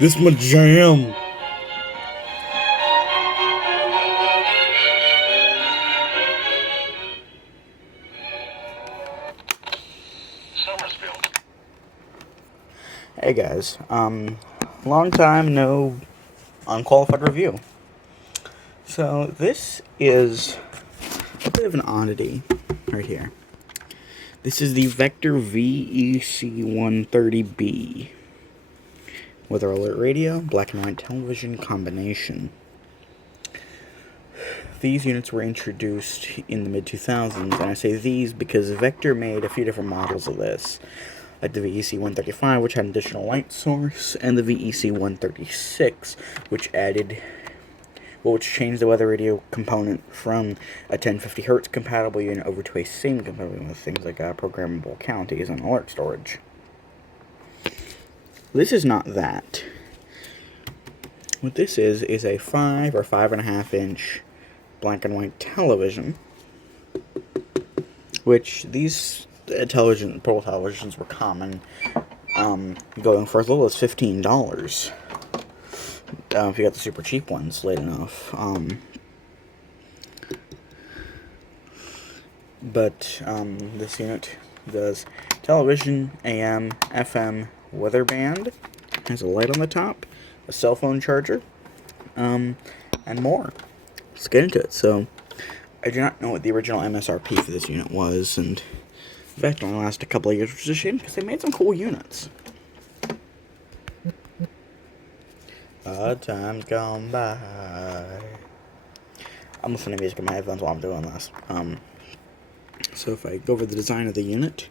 This my jam. Hey guys, long time no unqualified review. So this is a bit of an oddity right here. This is the Vector VEC-130B Weather Alert Radio, black and white television combination. These units were introduced in the mid-2000s, and I say these because Vector made a few different models of this, like the VEC-135, which had an additional light source, and the VEC-136, which changed the weather radio component from a 1050 Hz compatible unit over to a SIM compatible with things like programmable counties and alert storage. This is not that. What this is a 5 or 5.5 inch black and white television, which these portable televisions were common, going for as little as $15. If you got the super cheap ones late enough. But this unit does television, AM, FM, weather band, has a light on the top, a cell phone charger, and more. Let's get into it. So, I do not know what the original MSRP for this unit was, and in fact, it only lasted a couple of years, which is a shame because they made some cool units. Time's gone by. I'm listening to music in my headphones while I'm doing this. So if I go over the design of the unit,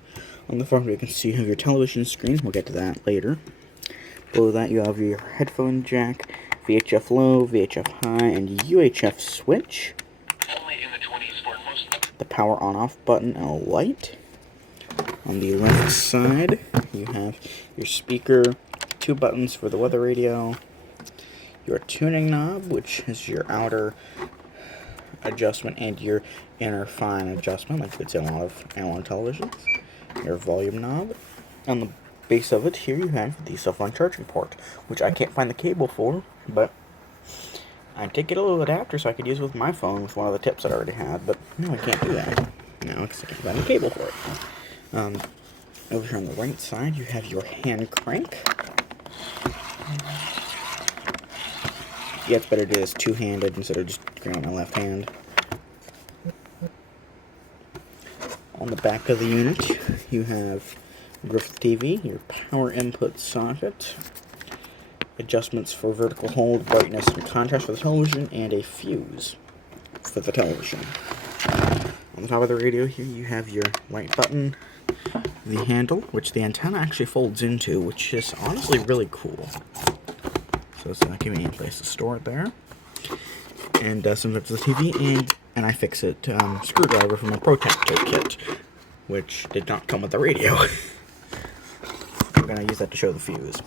on the front you can see you have your television screen. We'll get to that later. Below that you have your headphone jack, VHF low, VHF high, and UHF switch. The power on-off button and a light. On the left side, you have your speaker, 2 buttons for the weather radio, your tuning knob, which is your outer adjustment, and your inner fine adjustment, like it's in a lot of analog televisions. Your volume knob. On the base of it, here you have the cell phone charging port, which I can't find the cable for, but I did get a little adapter so I could use it with my phone with one of the tips that I already had, but no, I can't do that now because I can't find the cable for it. Over here on the right side, you have your hand crank. Yeah, it's better to do this two-handed instead of just doing it on my left hand. On the back of the unit, you have Griffith TV, your power input socket, adjustments for vertical hold, brightness, and contrast for the television, and a fuse for the television. On the top of the radio here, you have your light button, the handle, which the antenna actually folds into, which is honestly really cool. So it's a convenient place to store it there. And some of the TV and an iFixit screwdriver from a protector kit, which did not come with the radio. We're going to use that to show the fuse.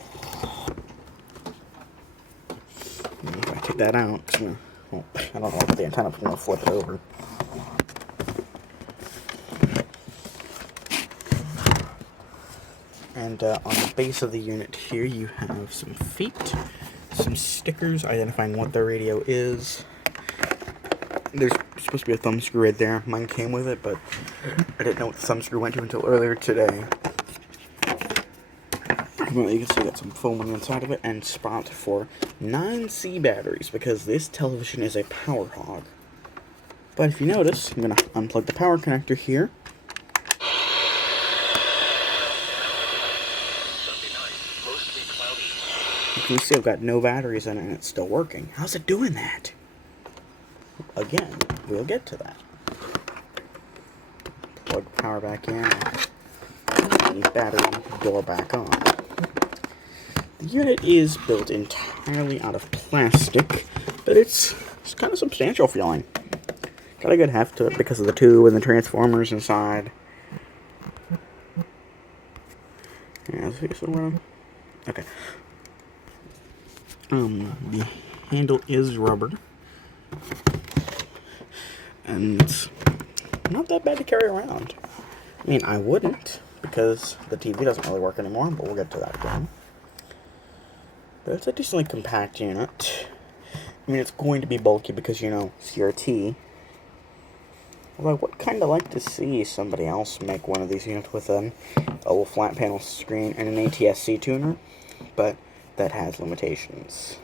And if I take that out, well, I don't know if the antenna's going to flip it over. And on the base of the unit here, you have some feet, some stickers identifying what the radio is. There's supposed to be a thumb screw right there. Mine came with it, but I didn't know what the thumb screw went to until earlier today. Well, you can see got some foam on the inside of it, and spot for 9C batteries, because this television is a power hog. But if you notice, I'm going to unplug the power connector here. You can see I've got no batteries in it and it's still working. How's it doing that? Again, we'll get to that. Plug power back in. And the battery door back on. The unit is built entirely out of plastic, but it's kind of substantial feeling. Got a good heft to it because of the tube and the transformers inside. Yeah, okay. The handle is rubber, and it's not that bad to carry around. I mean, I wouldn't, 'cause because the TV doesn't really work anymore, but we'll get to that again. But it's a decently compact unit. I mean, it's going to be bulky because, you know, CRT. Although I would kind of like to see somebody else make one of these units with a little flat panel screen and an ATSC tuner, but that has limitations.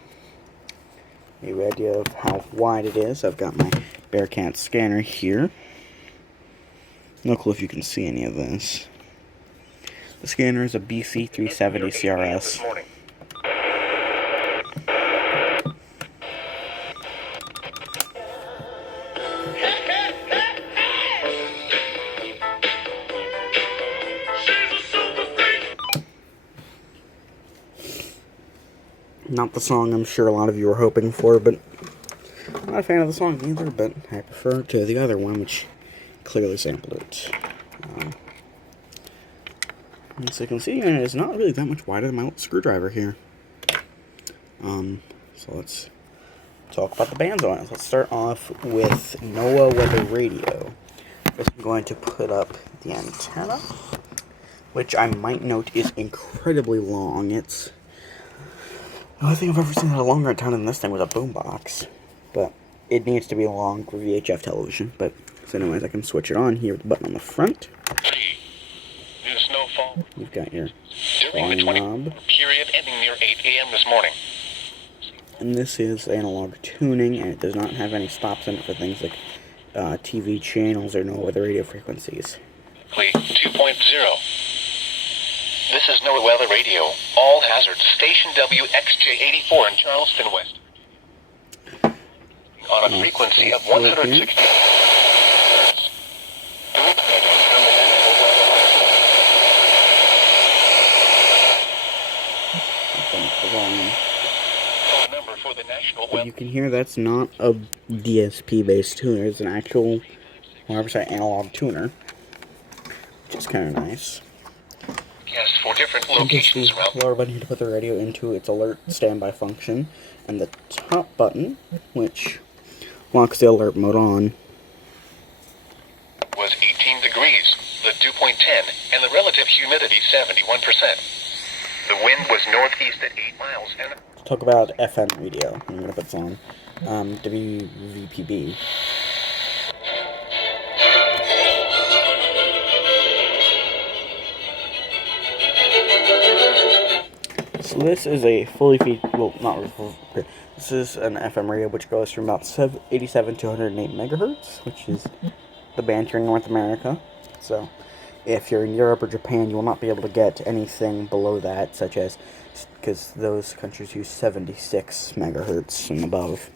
Give you an idea of how wide it is. I've got my Bearcat scanner here. No clue if you can see any of this. The scanner is a BC-370 CRS. Not the song I'm sure a lot of you were hoping for, but I'm not a fan of the song either, but I prefer it to the other one, which clearly sampled it. As you can see, it's not really that much wider than my little screwdriver here. So let's talk about the bands on it. Let's start off with Noaa weather radio. First, I'm going to put up the antenna, which I might note is incredibly long. It's the only thing I've ever seen that a longer antenna than this thing was a boombox, but it needs to be long for VHF television. But so anyways, I can switch it on here with the button on the front. You've got your volume knob. Period ending near 8 a.m. this morning. And this is analog tuning, and it does not have any stops in it for things like TV channels or no other radio frequencies. 2.0. This is Noaa weather radio. All hazards. Station WXJ84 in Charleston, West. On a frequency of 160. But you can hear that's not a DSP-based tuner. It's an actual 100% analog tuner, which is kind of nice. Yes, for different Just locations the around. lower button here to put the radio into its alert standby function, and the top button, which locks the alert mode on. Was 18 degrees, the dew point 10, and the relative humidity 71%. The wind was northeast at 8 miles and... Talk about FM radio. I'm going to put this on. WVPB. So this is a fully this is an FM radio which goes from about 87 to 108 megahertz, which is the band here in North America. So if you're in Europe or Japan, you will not be able to get anything below that, such as, because those countries use 76 megahertz and above.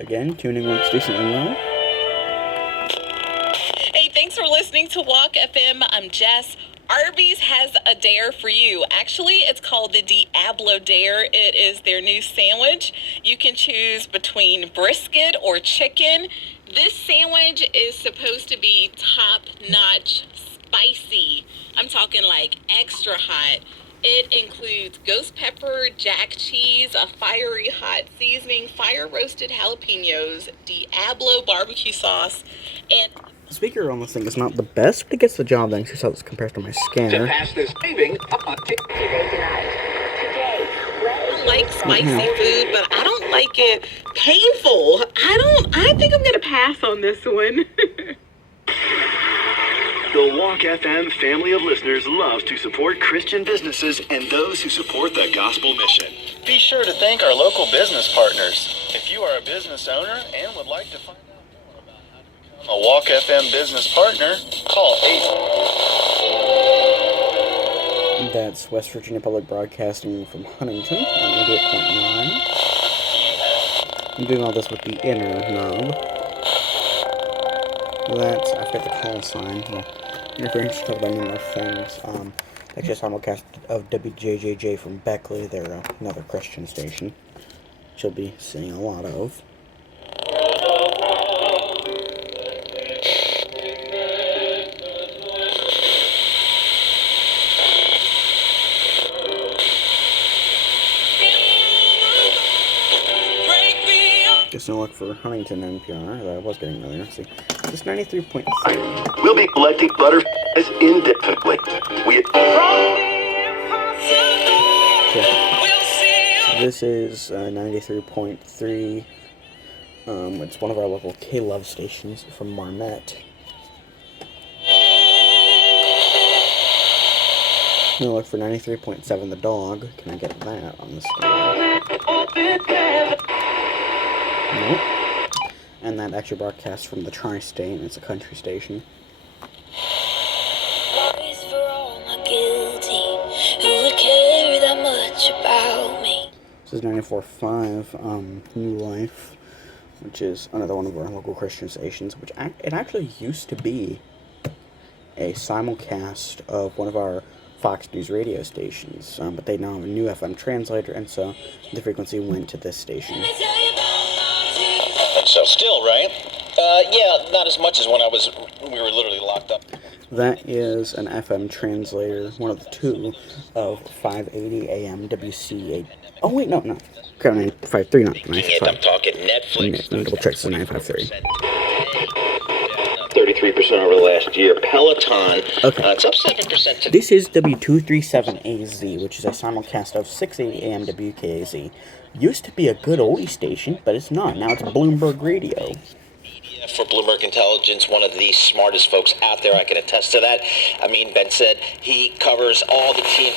Again, tuning works decently well. Hey, thanks for listening to Walk FM. I'm Jess. Arby's has a dare for you. Actually, it's called the Diablo Dare. It is their new sandwich. You can choose between brisket or chicken. This sandwich is supposed to be top-notch spicy. I'm talking like extra hot. It includes ghost pepper, jack cheese, a fiery hot seasoning, fire-roasted jalapenos, Diablo barbecue sauce, and... The speaker on this thing is not the best, but it gets the job done. Here's how this compares to my scanner. I like spicy food, but I don't like it painful. I think I'm gonna pass on this one. The Walk FM family of listeners loves to support Christian businesses and those who support the gospel mission. Be sure to thank our local business partners. If you are a business owner and would like to find out more about how to become a Walk FM business partner, call 8. That's West Virginia Public Broadcasting from Huntington on 88.9. I'm doing all this with the inner knob. I've got the call sign. If you're interested to talk about numerous things, that's just simulcast of WJJJ from Beckley. They're another Christian station, which you'll be seeing a lot of. Just no look for Huntington NPR that I was getting earlier. Let's see. This 93.3. We'll be collecting butter. as indefinitely. This is 93.3. It's one of our local K-Love stations from Marmette. I'm gonna look for 93.7 The Dog. Can I get that on the screen? Nope. And that actually broadcasts from the Tri-State, and it's a country station. This is 94.5 New Life, which is another one of our local Christian stations, which it actually used to be a simulcast of one of our Fox News radio stations, but they now have a new FM translator, and so the frequency went to this station. So still, right? Yeah, not as much as when we were literally locked up. That is an FM translator, one of the two, of 580 AM WCA. Oh, wait, no. Crap, 95.3, not 95. I'm talking Netflix. Let me double check, it's 95.3. 33% over the last year. Peloton, okay. It's up 7% today. This is W237AZ, which is a simulcast of 680 AM WKAZ. Used to be a good oldie station, but it's not. Now it's Bloomberg Radio. For Bloomberg Intelligence, one of the smartest folks out there, I can attest to that. I mean, Ben said he covers all the team.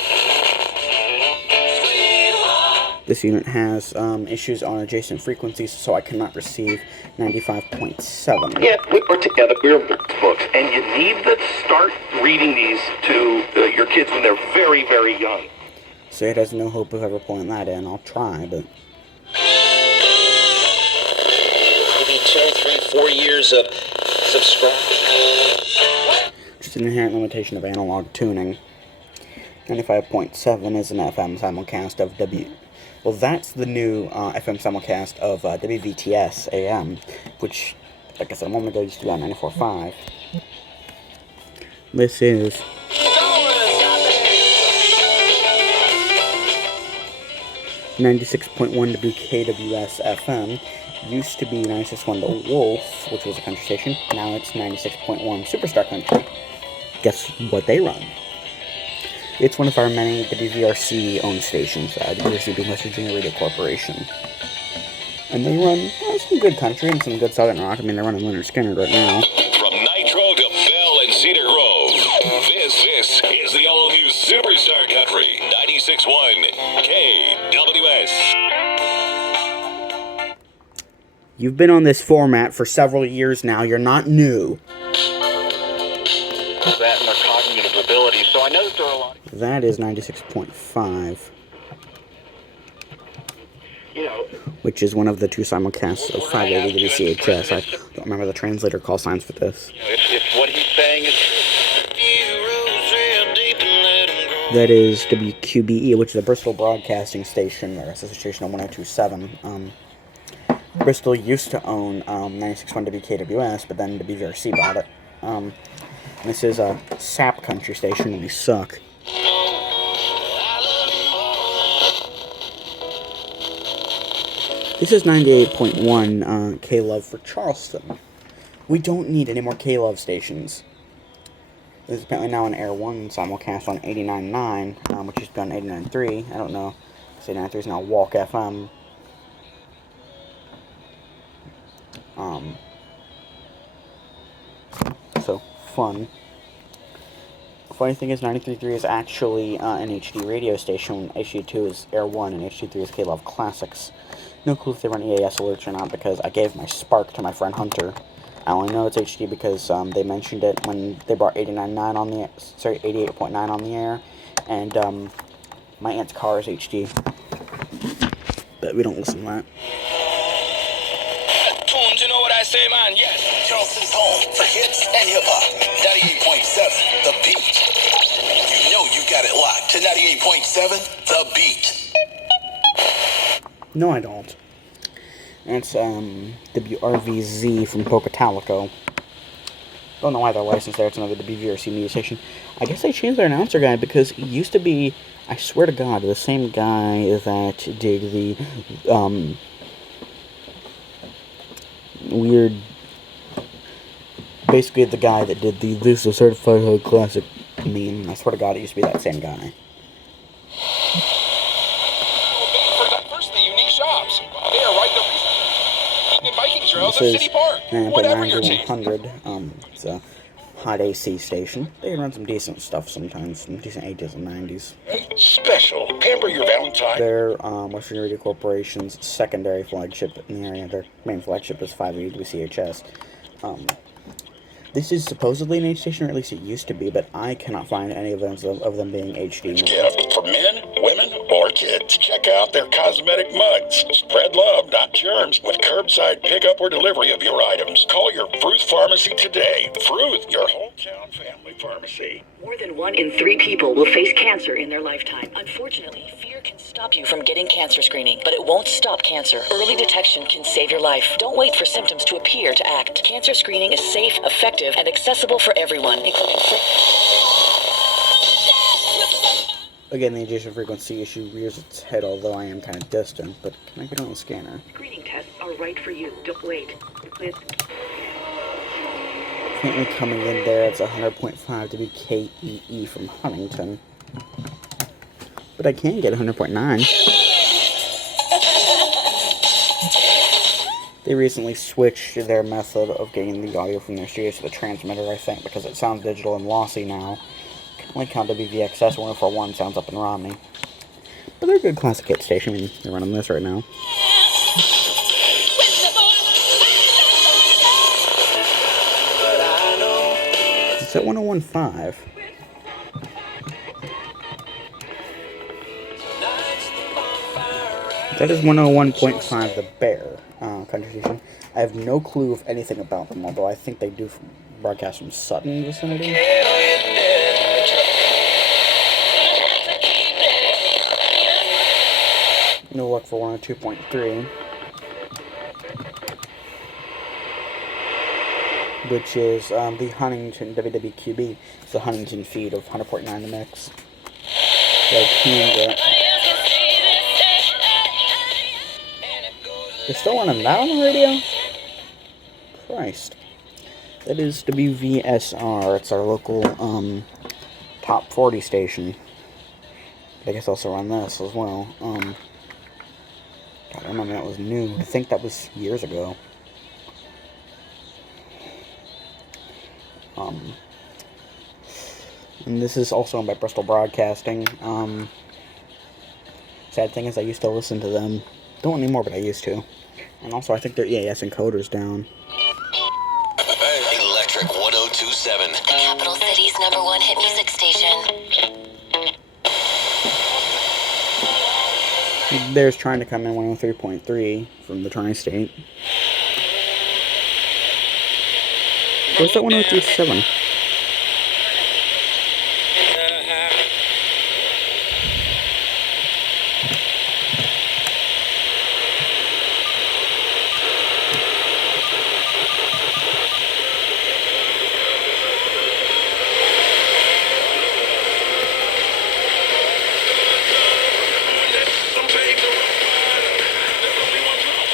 This unit has issues on adjacent frequencies, so I cannot receive 95.7. Yeah, we put together books, and you need to start reading these to your kids when they're very, very young. So it has no hope of ever pulling that in. I'll try, but... Maybe 2, 3, 4 years of subscribing. Just an inherent limitation of analog tuning. 95.7 is an FM simulcast of Well, that's the new FM simulcast of WVTS AM, which, like I said a moment ago, used to be on 94.5. This is 96.1 WKWS FM. Used to be 96.1 The Wolf, which was a country station. Now it's 96.1 Superstar Country. Guess what they run? It's one of our many WVRC-owned stations, WVRC being West Virginia Radio Corporation. And they run some good country and some good southern rock. I mean, they're running Leonard Skinner right now. From Nitro to Bell and Cedar Grove, this is the all-new Superstar Country, 96.1 KWS. You've been on this format for several years now. You're not new. That and their cognitive abilities. So I know that there are a lot. That is 96.5. Which is one of the two simulcasts of 580 WCHS. I don't remember the translator call signs for this. If what he's saying is That is WQBE, which is a Bristol broadcasting station, or association on 102.7. Bristol used to own 96.1 WKWS, but then WVRC bought it. This is a sap country station, and we suck. This is 98.1 K-Love for Charleston. We don't need any more K-Love stations. This is apparently now an Air 1 simulcast on 89.9, which used to be on 89.3. I don't know. 89.3 is now Walk FM. So, fun. Funny thing is, 93.3 is actually an HD radio station. HD2 is Air 1, and HD3 is K-Love Classics. No clue if they run EAS alerts or not, because I gave my Spark to my friend Hunter. I only know it's HD because they mentioned it when they brought 89.9 on the, sorry, 88.9 on the air, and my aunt's car is HD. But we don't listen to that. Tunes, you know what I say, man? Yes. Charleston's home for hits and hip-hop. 98.7, The Beat. You know you got it locked to 98.7, The Beat. No, I don't. That's WRVZ from Pocatalico. Don't know why they're licensed there. It's another WVRC media station. I guess they changed their announcer guy because it used to be, I swear to God, the same guy that did the weird basically the guy that did the "This is a Certified Hood Classic" meme. I swear to God, it used to be that same guy. First, the unique shops. They are right there. Viking Trails This at is City Park. Whatever your taste. 9100. It's a hot AC station. They run some decent stuff sometimes, some decent 80s and 90s. Special. Pamper your Valentine. They're Western Radio Corporation's secondary flagship in the area. Their main flagship is 580 WCHS. This is supposedly an H station, or at least it used to be, but I cannot find any evidence of them being HD. Gift for men, women, or kids. Check out their cosmetic mugs. Spread love, not germs, with curbside pickup or delivery of your items. Call your Fruth Pharmacy today. Fruth, your hometown family pharmacy. More than 1 in 3 people will face cancer in their lifetime. Unfortunately, fear can stop you from getting cancer screening, but it won't stop cancer. Early detection can save your life. Don't wait for symptoms to appear to act. Cancer screening is safe, effective, and accessible for everyone, including Again, the adjacent frequency issue rears its head, although I am kind of distant, but can I get on the scanner? screening tests are right for you. Don't wait. Currently coming in there, it's 100.5 WKEE from Huntington. But I can get 100.9. They recently switched their method of getting the audio from their studios to the transmitter, I think, because it sounds digital and lossy now. Like how WVXS 104.1 sounds up in Romney. But they're a good classic hit station. I mean, they're running this right now. It's at 101.5. That is 101.5 The Bear country station. I have no clue of anything about them, although I think they do broadcast from Sutton vicinity. No luck for 102.3, which is the Huntington WWQB. It's the Huntington feed of 100.9 The Mix. They're still running that on the radio? Christ. That is WVSR. It's our local top 40 station. I guess also run this as well. God, I remember that was new. I think that was years ago. And this is also owned by Bristol Broadcasting. Sad thing is I used to listen to them. Don't anymore, but I used to. And also I think their EAS encoder's down. Electric 102.7. The capital city's #1 hit music station. There's trying to come in 103.3 from the tri-state. Where's that 103.7?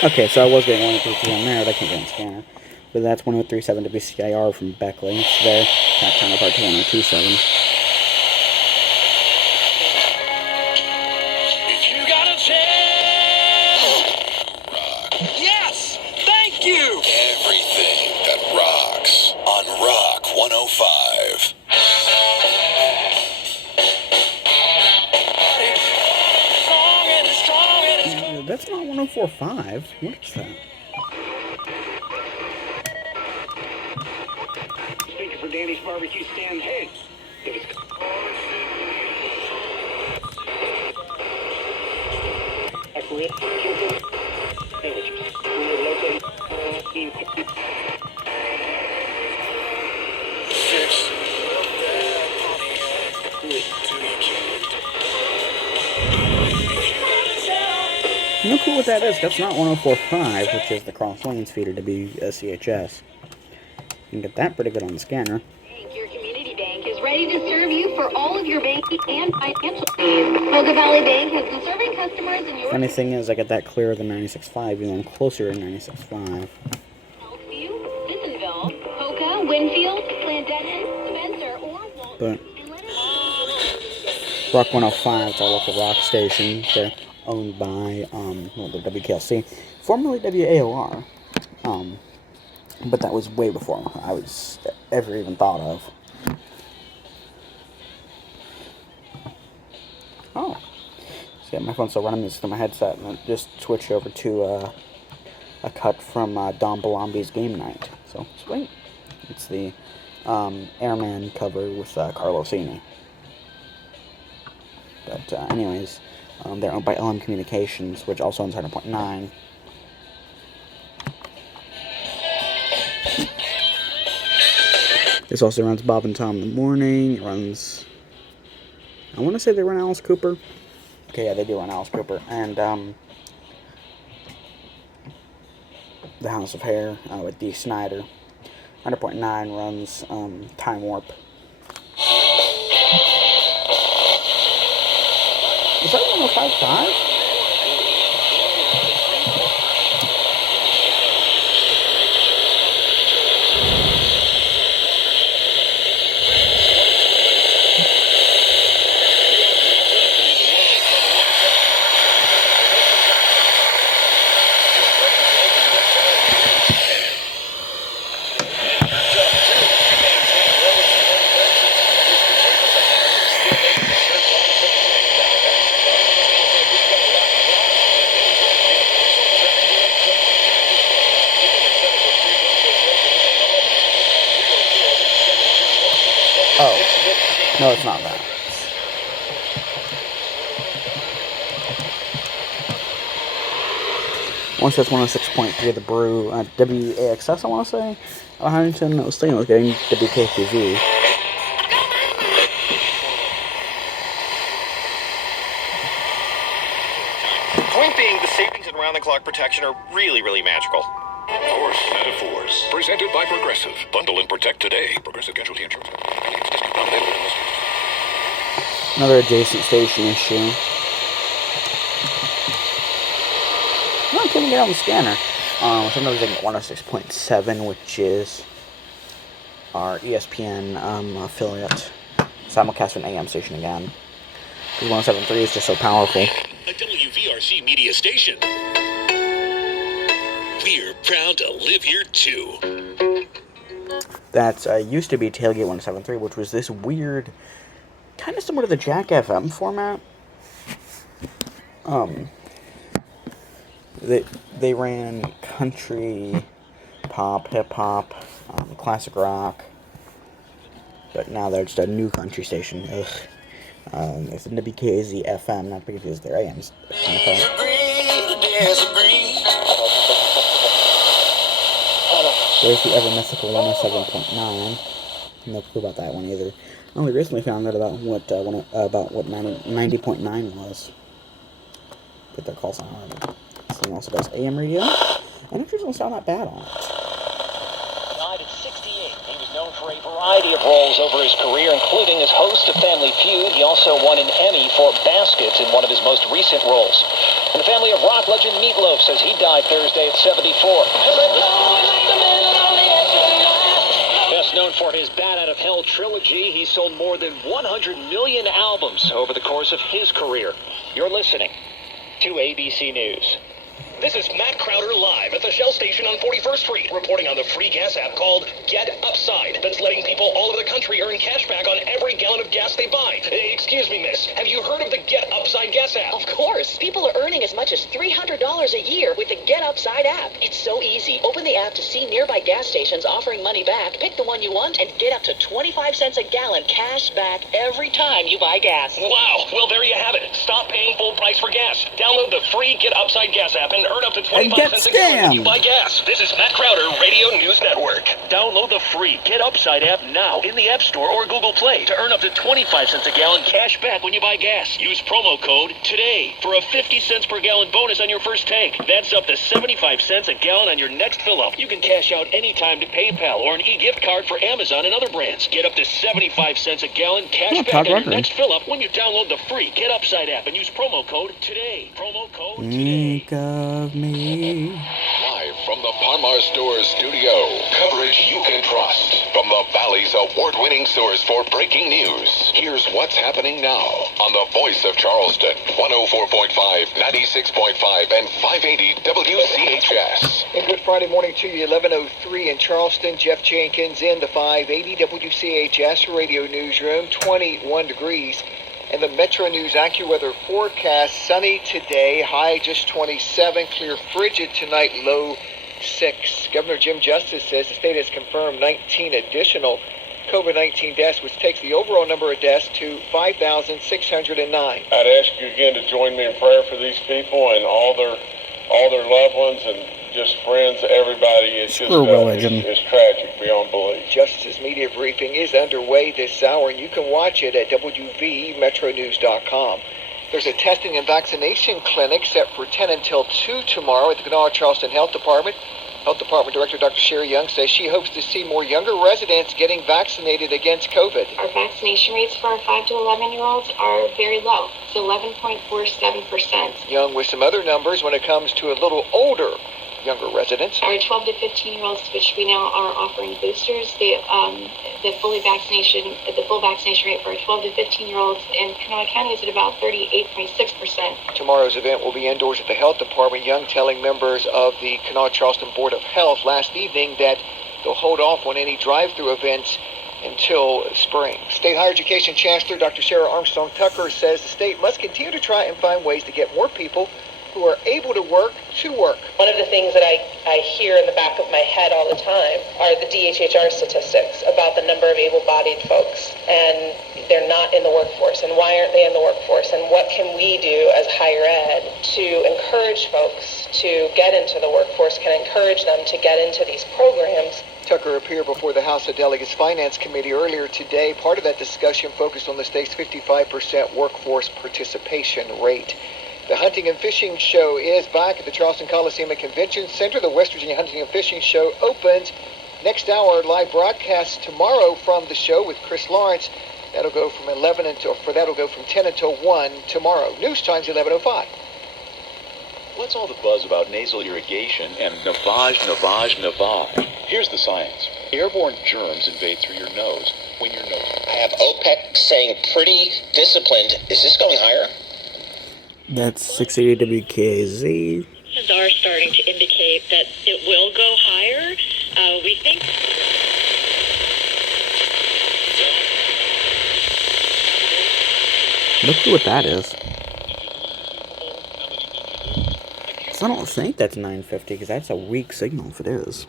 Okay, so I was getting 103.3 on there, but I can't get on the scanner. But that's 103.7 WCIR from Beckley. It's there. That counterpart to 102.7. If you got a chance. Yes! Thank you! Everything that rocks on Rock 105. That's not 104.5. What is that? Speaking for Danny's Barbecue Stand, hey. No clue what that is. That's not 104.5, which is the Cross Lanes feeder to WCHS. You can get that pretty good on the scanner. Your community bank is ready to serve you for all of your banking and financial needs. Boca Valley Bank has been serving customers in your... Funny thing is, I get that clearer than 96.5, even though I'm closer to 96.5. Elkview, Bentonville, Boca, Winfield, But Rock 105 is our local rock station. They're owned by the WKLC, formerly WAOR. But that was way before I was ever even thought of. Oh. So yeah, my phone's still running music through my headset, and I just switched over to a cut from Don Balombi's Game Night. So, sweet. It's the Airman cover with Carlosini. But anyways, they're owned by LM Communications, which also owns 100.9. This also runs Bob and Tom in the morning. It runs, I want to say they run Alice Cooper. Okay, yeah, they do run Alice Cooper. And The House of Hair with Dee Snider. 100.9 runs Time Warp. Is that 105.5? Oh, no, it's not that. Once that's 106.3 The Brew, WAXS, I want to say. Huntington, I was thinking I was getting WKTV. Point being, the savings and round-the-clock protection are really, really magical. Horse Metaphors. Presented by Progressive. Bundle and protect today. Progressive Casualty Insurance. Discount not available in this. Another adjacent station issue. I couldn't get on the scanner. Sometimes I get 106.7, which is our ESPN affiliate. Simulcast an AM station again. Because 107.3 is just so powerful. A WVRC media station. We're proud to live here too. That's used to be Tailgate 107.3, which was this weird, kind of similar to the Jack FM format. They ran country, pop, hip hop, classic rock, but now they're just a new country station. Ugh. It's in WKZ FM, not because their AM's kind of fun. There's the ever mythical 107.9. No clue about that one either. I only recently found out about what 90.9 was. Get their call sign on it. This thing also does AM radio, and it doesn't sound that bad on it. Died at 68. He was known for a variety of roles over his career, including as host of Family Feud. He also won an Emmy for Baskets in one of his most recent roles. And the family of rock legend Meatloaf says he died Thursday at 74. Best known for his Bat Out of Hell trilogy, he sold more than 100 million albums over the course of his career. You're listening to ABC News. This is Matt Crowder live at the Shell station on 41st Street, reporting on the free gas app called Get Upside, that's letting people all over the country earn cash back on every gallon of gas they buy. Excuse me, miss, have you heard of the Get Upside gas app? Of course. People are earning as much as $300 a year with the Get Upside app. It's so easy. Open the app to see nearby gas stations offering money back, pick the one you want, and get up to 25 cents a gallon cash back every time you buy gas. Wow, well there you have it. Stop paying full price for gas. Download the free Get Upside gas app and earn up to 25 cents a gallon when you buy gas. This is Matt Crowder, Radio News Network. Download the free Get Upside app now in the App Store or Google Play to earn up to 25 cents a gallon cash back when you buy gas. Use promo code TODAY for a 50 cents per gallon bonus on your first tank. That's up to 75 cents a gallon on your next fill-up. You can cash out anytime to PayPal or an e-gift card for Amazon and other brands. Get up to 75 cents a gallon cash back on your next fill-up when you download the free Get Upside app and use promo code TODAY. Promo code TODAY. Think of me. Live From the Palmar Stores studio, coverage you can trust. From the Valley's award-winning source for breaking news, here's what's happening now on the Voice of Charleston, 104.5, 96.5, and 580 WCHS. And good Friday morning to you, 11:03 in Charleston. Jeff Jenkins in the 580 WCHS Radio Newsroom, 21 degrees. And the Metro News AccuWeather forecast, sunny today, high just 27, clear frigid tonight, low 6. Governor Jim Justice says the state has confirmed 19 additional COVID-19 deaths, which takes the overall number of deaths to 5,609. I'd ask you again to join me in prayer for these people and all their loved ones and just friends, everybody. It's just it's tragic beyond belief. Justice's media briefing is underway this hour, and you can watch it at WVMetroNews.com. There's a testing and vaccination clinic set for 10 until 2 tomorrow at the Noaa Charleston Health Department. Health Department Director Dr. Sherry Young says she hopes to see more younger residents getting vaccinated against COVID. Our vaccination rates for our 5 to 11-year-olds are very low. It's 11.47%. Young with some other numbers when it comes to a little older younger residents. Our 12 to 15-year-olds, which we now are offering boosters, the full vaccination rate for our 12 to 15-year-olds in Kanawha County is at about 38.6%. Tomorrow's event will be indoors at the Health Department. Young telling members of the Kanawha Charleston Board of Health last evening that they'll hold off on any drive-through events until spring. State Higher Education Chancellor Dr. Sarah Armstrong Tucker says the state must continue to try and find ways to get more people who are able to work. One of the things that I hear in the back of my head all the time are the DHHR statistics about the number of able-bodied folks, and they're not in the workforce, and why aren't they in the workforce, and what can we do as higher ed to encourage folks to get into the workforce, can encourage them to get into these programs. Tucker appeared before the House of Delegates Finance Committee earlier today. Part of that discussion focused on the state's 55% workforce participation rate. The Hunting and Fishing Show is back at the Charleston Coliseum and Convention Center. The West Virginia Hunting and Fishing Show opens next hour. Live broadcast tomorrow from the show with Chris Lawrence. That'll go from 10 until 1 tomorrow. News time's 11:05. What's all the buzz about nasal irrigation and navage? Here's the science. Airborne germs invade through your nose when your nose. I have OPEC saying pretty disciplined. Is this going higher? That's 680 WKZ. Are starting to indicate that it will go higher. We think. Let's see what that is. So I don't think that's 950 because that's a weak signal if it is.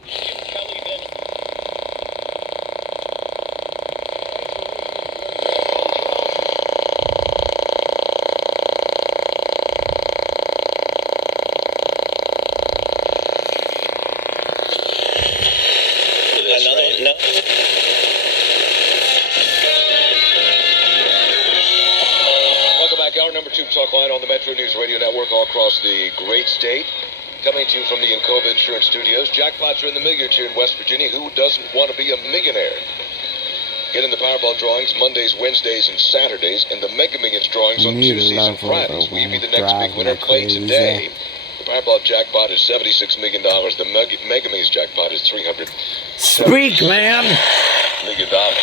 On the Metro News Radio Network all across the great state. Coming to you from the Encova Insurance Studios. Jackpots are in the millions here in West Virginia. Who doesn't want to be a millionaire? Get in the Powerball drawings Mondays, Wednesdays, and Saturdays, and the Mega Millions drawings on Tuesdays and Fridays. Will you be the next big winner? Play today. The Powerball jackpot is $76 million. The Mega Millions jackpot is $300 million.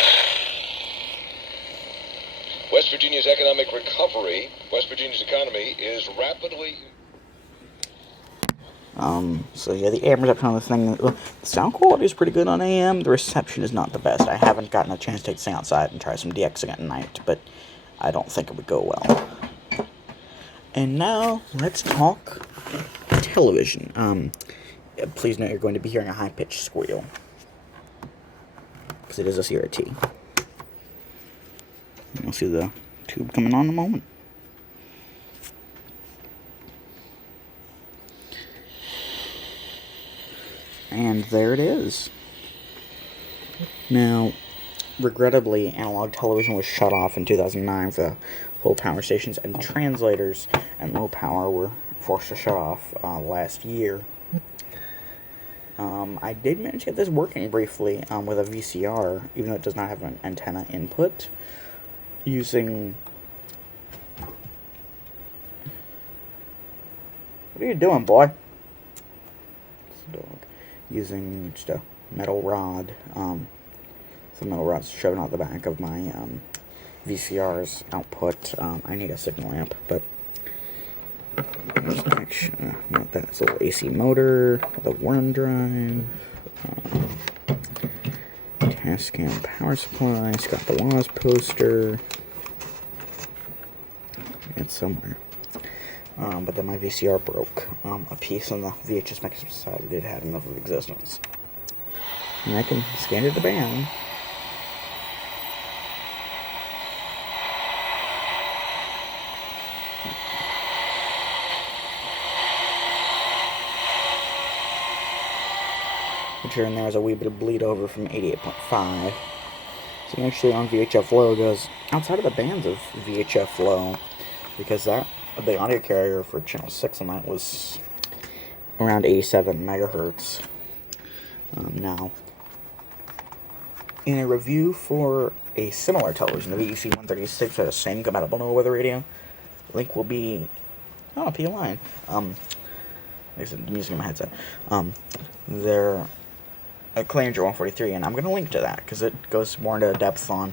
West Virginia's economic recovery. West Virginia's economy is rapidly. So yeah, the AM reception on this thing, the sound quality is pretty good on AM. The reception is not the best. I haven't gotten a chance to take this thing outside and try some DX again tonight, but I don't think it would go well. And now, let's talk television. Please note you're going to be hearing a high-pitched squeal, because it is a CRT. You'll see the tube coming on in a moment. And there it is. Now, regrettably, analog television was shut off in 2009 for the full power stations, and translators and low power were forced to shut off last year. I did manage to get this working briefly with a VCR, even though it does not have an antenna input, using... What are you doing, boy? It's a dog. using just a metal rod. Some metal rods shoving out the back of my VCR's output. I need a signal amp, but actually, not that. It's a little AC motor with a worm drive. Tascam power supply. It's got the Noaa poster. It's somewhere. But then my VCR broke. A piece on the VHS mechanism decided it had enough of existence. And I can scan it to band. Which here and there is a wee bit of bleed over from 88.5. So actually on VHF low goes outside of the bands of VHF low, because that the audio carrier for channel 6 on that was around 87 megahertz. Now, in a review for a similar television, the VEC-130 had the same compatible Noaa weather radio. Link will be P line. There's music in my headset. They're a Challenger 143, and I'm going to link to that because it goes more into depth on